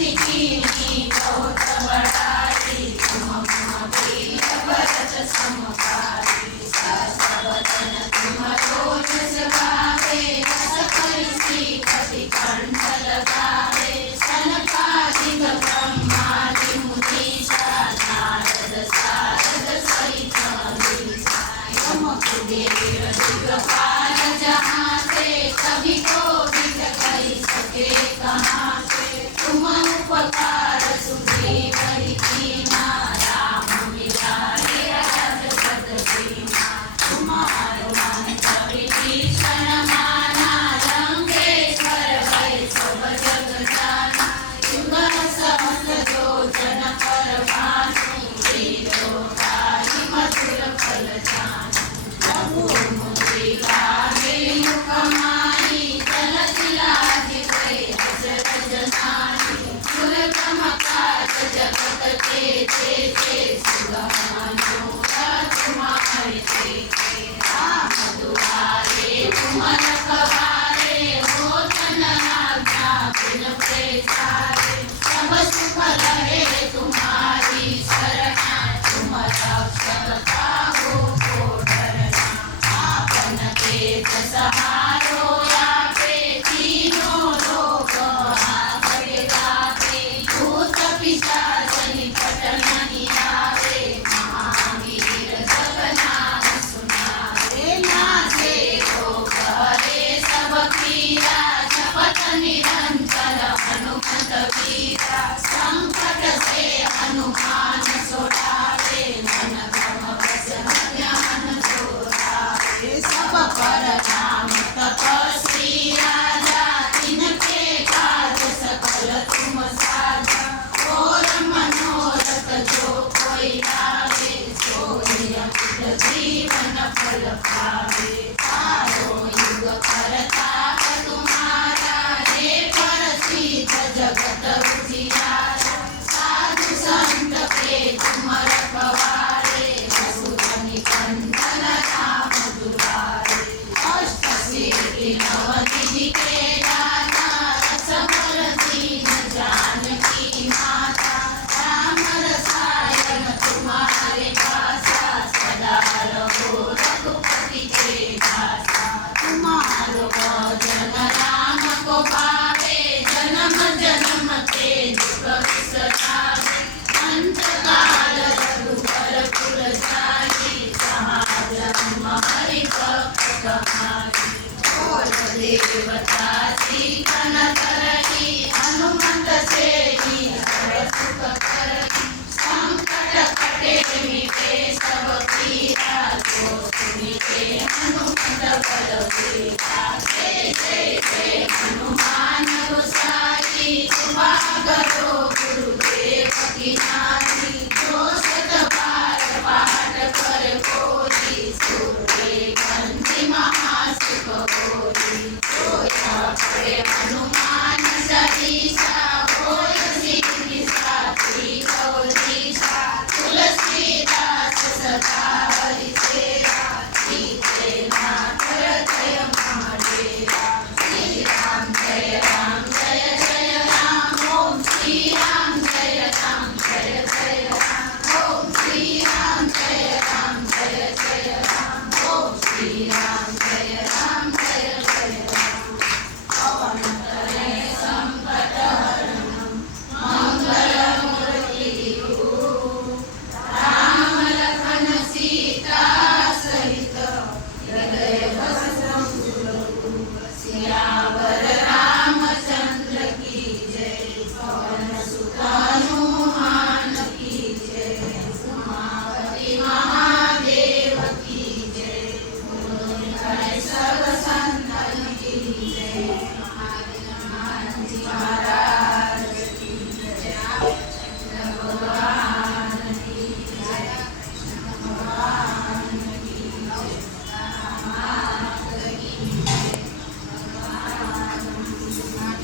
पति कीनी बहुत बड़ाई, तुम प्रिय भरत समकारी। सहस वदन तुम रोज गावे, रस कलसी कपि कंठ लगावे। सनकादिक ब्रह्मादि मुनीसा, नारद सारद सहित अहिसा। यम कुबेर दिगपाल जहाँ से, कभी कोविद कहि सके कहाँ से। तुम उपकार सुग्रीव ही कीना, राम मिलाए रघुपत दीना। तुम्हारो मंत्र विभीषण माना, लंकेश्वर भय सब जग जाना। युग सहस्र योजन पर भानु, लील्योताहि मधुर फल जानु। रघुमुखी लागे मुख माहि, जलधि लागे गए अजर जनाहि। दुर्गम काज जगत के जेते, सुगम मनोरथ तुम्हारे जेते। राम दुआरे तुम रखवारे, होत न आज्ञा बिन पैसारे। सब सुख लहे तुम्हारी शरणा, तुम रक्षक काहू को डरना। आपन तेज सहारो आपे, तीनों लोक आपके गावे। भूत पिशाच निकट नहीं आवे, महावीर जब नाम सुनावे। नासे रोग हरे सब पीरा, जपत निरंतर हनुमत वीरा। संकट से हनुमान छुड़ावे, मन क्रम वचन ध्यान जोड़ावे। सब पर नाम तपस्वी राजा, तिनके काज सकल तुम साजा। और मनोरथ जो कोई लावे, सोई अमित जीवन फल पावे। चारों युग परताप तुम्हारा, हे प्रसिद्ध जगत उजियारा। साधु संत के तुम रखवारे, वसुधन निकंदन राम दुलारे। अष्ट सिद्धि नव निधि के दाता, रसवर दीन जानकी माता। राम रसायन तुम्हारे पासा, सदा रहो रघुपति के दासा। तुम्हारो भजन राम को पावे, जन्म जन्म के दुख बिसरावे। अंत काल रघुबर पुर जाई, जहाँ जन्म हरि भक्त कहाई। और देवता सीतन तरही, हनुमत से ही हर सुख करही। संकट कटे मिटे सब पीरा, जो सुनिते हनुमत बल बीरा। जय जय जय हनुमान गोसाई, कृपा करो गुरुदेव की नाई।